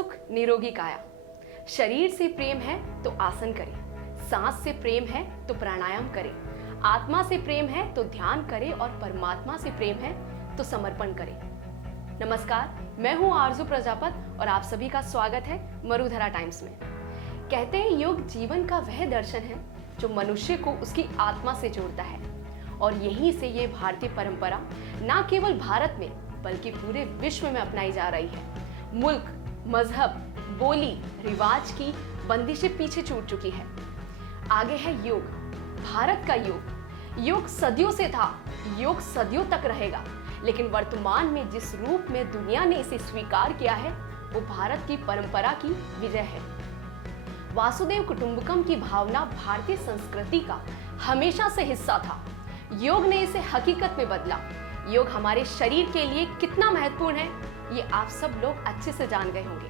सुख निरोगी काया। शरीर से प्रेम है तो आसन करें, सांस से प्रेम है तो प्राणायाम करें, आत्मा से प्रेम है तो ध्यान करें और परमात्मा से प्रेम है तो समर्पण करें। नमस्कार, मैं हूं आरजू प्रजापत और आप सभी का स्वागत है मरुधरा टाइम्स में। कहते हैं योग जीवन का वह दर्शन है जो मनुष्य को उसकी आत्मा से जोड़ता है और यहीं से ये भारतीय परंपरा न केवल भारत में बल्कि पूरे विश्व में अपनाई जा रही है। मुल्क, मजहब, बोली, रिवाज की बंदिशें पीछे छूट चुकी है। आगे है योग, भारत का योग। योग सदियों से था, योग सदियों तक रहेगा, लेकिन वर्तमान में जिस रूप में दुनिया ने इसे स्वीकार किया है वो भारत की परंपरा की विजय है। वासुदेव कुटुंबकम की भावना भारतीय संस्कृति का हमेशा से हिस्सा था। योग ने इसे हकीकत में बदला। योग हमारे शरीर के लिए कितना महत्वपूर्ण है ये आप सब लोग अच्छे से जान गए होंगे।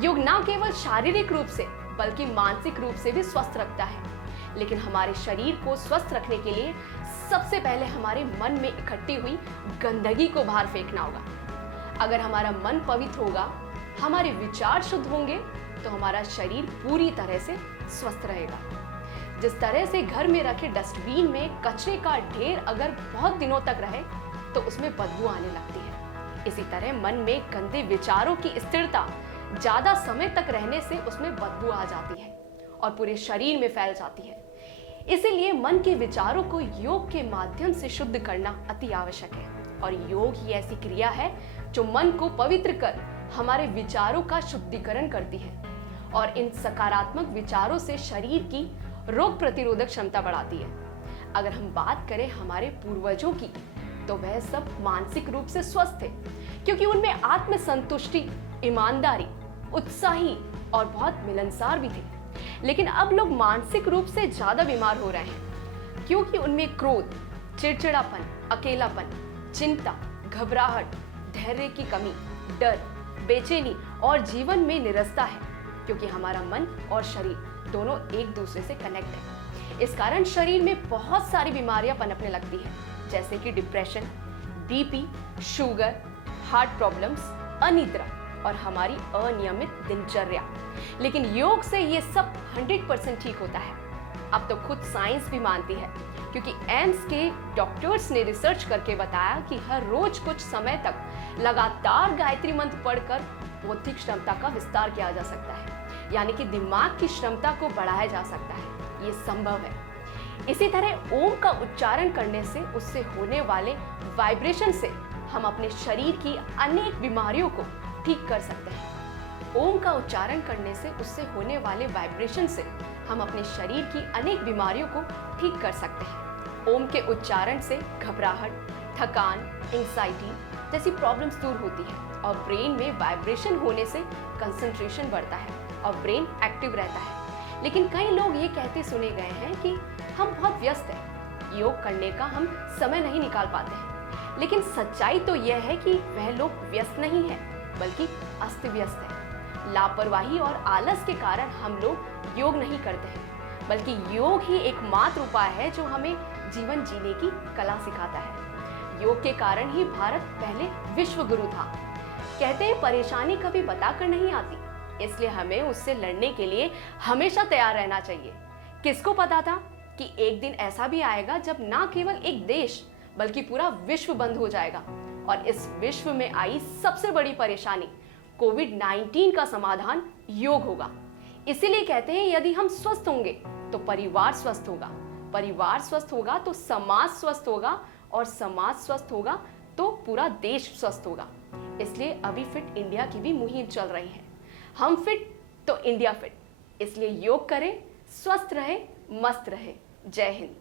योग न केवल शारीरिक रूप से बल्कि मानसिक रूप से भी स्वस्थ रखता है, लेकिन हमारे शरीर को स्वस्थ रखने के लिए सबसे पहले हमारे मन में इकट्ठी हुई गंदगी को बाहर फेंकना होगा। अगर हमारा मन पवित्र होगा, हमारे विचार शुद्ध होंगे तो हमारा शरीर पूरी तरह से स्वस्थ रहेगा। जिस तरह से घर में रखे डस्टबिन में कचरे का ढेर अगर बहुत दिनों तक रहे तो उसमें बदबू आने लगती है, इसी तरह मन में गंदे विचारों की स्थिरता ज्यादा समय तक रहने से उसमें बदबू आ जाती है और पूरे शरीर में फैल जाती है। इसीलिए मन के विचारों को योग के माध्यम से शुद्ध करना अति आवश्यक है और योग ही ऐसी क्रिया है जो मन को पवित्र कर हमारे विचारों का शुद्धिकरण करती है और इन सकारात्मक विचारों से शरीर की रोग प्रतिरोधक क्षमता बढ़ाती है। अगर हम बात करें हमारे पूर्वजों की तो वह सब मानसिक रूप से स्वस्थ थे क्योंकि उनमें आत्मसंतुष्टि, ईमानदारी, उत्साही और बहुत मिलनसार भी थे। लेकिन अब लोग मानसिक रूप से ज्यादा बीमार हो रहे हैं क्योंकि उनमें क्रोध, चिड़चिड़ापन, अकेलापन, चिंता, घबराहट, धैर्य की कमी, डर, बेचैनी और जीवन में निरस्ता है क्योंकि हमारा मन और शरीर दोनों एक दूसरे से कनेक्ट है। इस कारण शरीर में बहुत सारी बीमारियां पनपने लगती है, जैसे कि depression, BP, sugar, heart problems, अनिद्रा और हमारी अनियमित दिनचर्या। लेकिन योग से ये सब 100% ठीक होता है। अब तो खुद साइंस भी मानती है क्योंकि एम्स के डॉक्टर्स ने रिसर्च करके बताया कि हर रोज कुछ समय तक लगातार गायत्री मंत्र पढ़कर बौद्धिक क्षमता का विस्तार किया जा सकता है, यानी कि दिमाग की क्षमता को बढ़ाया जा सकता है। ये संभव है। इसी तरह ओम का उच्चारण करने से उससे होने वाले वाइब्रेशन से हम अपने शरीर की अनेक बीमारियों को ठीक कर सकते हैं। ओम का उच्चारण करने से उससे होने वाले वाइब्रेशन से हम अपने शरीर की अनेक बीमारियों को ठीक कर सकते हैं। ओम के उच्चारण से घबराहट, थकान, एंग्जाइटी जैसी प्रॉब्लम्स दूर होती है और ब्रेन में वाइब्रेशन होने से कंसंट्रेशन बढ़ता है और ब्रेन एक्टिव रहता है। लेकिन कई लोग ये कहते सुने गए हैं कि हम बहुत व्यस्त हैं, योग करने का हम समय नहीं निकाल पाते हैं। लेकिन सच्चाई तो यह है कि वह लोग व्यस्त नहीं है बल्कि अस्त व्यस्त है। लापरवाही और आलस के कारण हम लोग योग नहीं करते हैं, बल्कि योग ही एकमात्र उपाय है जो हमें जीवन जीने की कला सिखाता है। योग के कारण ही भारत पहले विश्व गुरु था। कहते हैं परेशानी कभी बताकर नहीं आती, इसलिए हमें उससे लड़ने के लिए हमेशा तैयार रहना चाहिए। किसको पता था कि एक दिन ऐसा भी आएगा जब ना केवल एक देश बल्कि पूरा विश्व बंद हो जाएगा और इस विश्व में आई सबसे बड़ी परेशानी कोविड-19 का समाधान योग होगा। इसीलिए कहते हैं यदि हम स्वस्थ होंगे तो परिवार स्वस्थ होगा, परिवार स्वस्थ होगा तो समाज स्वस्थ होगा और समाज स्वस्थ होगा तो पूरा देश स्वस्थ होगा। इसलिए अभी फिट इंडिया की भी मुहिम चल रही है। हम फिट तो इंडिया फिट। इसलिए योग करें, स्वस्थ रहे, मस्त रहे। जय हिंद।